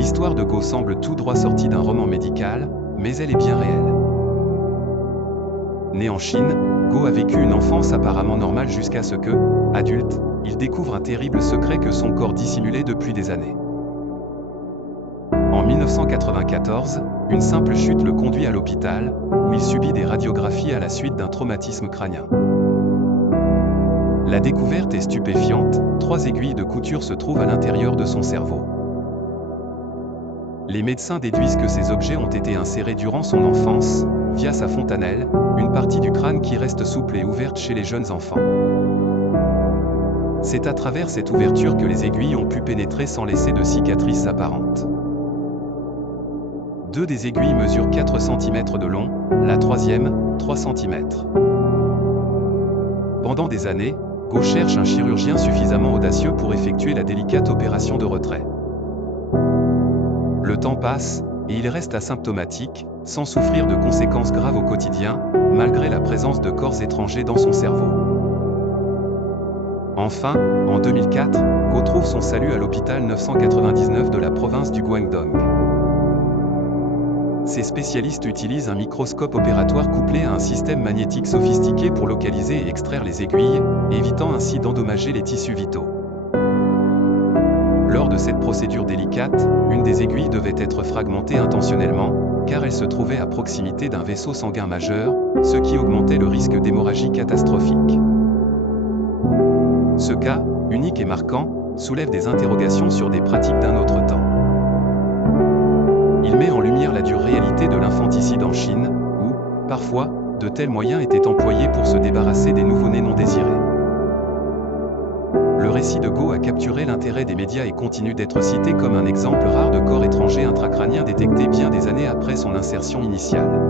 L'histoire de Go semble tout droit sortie d'un roman médical, mais elle est bien réelle. Né en Chine, Go a vécu une enfance apparemment normale jusqu'à ce que, adulte, il découvre un terrible secret que son corps dissimulait depuis des années. En 1994, une simple chute le conduit à l'hôpital, où il subit des radiographies à la suite d'un traumatisme crânien. La découverte est stupéfiante, 3 aiguilles de couture se trouvent à l'intérieur de son cerveau. Les médecins déduisent que ces objets ont été insérés durant son enfance, via sa fontanelle, une partie du crâne qui reste souple et ouverte chez les jeunes enfants. C'est à travers cette ouverture que les aiguilles ont pu pénétrer sans laisser de cicatrices apparentes. 2 des aiguilles mesurent 4 cm de long, la troisième, 3 cm. Pendant des années, Go cherche un chirurgien suffisamment audacieux pour effectuer la délicate opération de retrait. Le temps passe, et il reste asymptomatique, sans souffrir de conséquences graves au quotidien, malgré la présence de corps étrangers dans son cerveau. Enfin, en 2004, Go trouve son salut à l'hôpital 999 de la province du Guangdong. Ces spécialistes utilisent un microscope opératoire couplé à un système magnétique sophistiqué pour localiser et extraire les aiguilles, évitant ainsi d'endommager les tissus vitaux. Lors de cette procédure délicate, une des aiguilles devait être fragmentée intentionnellement, car elle se trouvait à proximité d'un vaisseau sanguin majeur, ce qui augmentait le risque d'hémorragie catastrophique. Ce cas, unique et marquant, soulève des interrogations sur des pratiques d'un autre temps. Il met en lumière la dure réalité de l'infanticide en Chine, où, parfois, de tels moyens étaient employés pour se débarrasser des nouveau-nés non désirés. Le récit de Go a capturé l'intérêt des médias et continue d'être cité comme un exemple rare de corps étranger intracrânien détecté bien des années après son insertion initiale.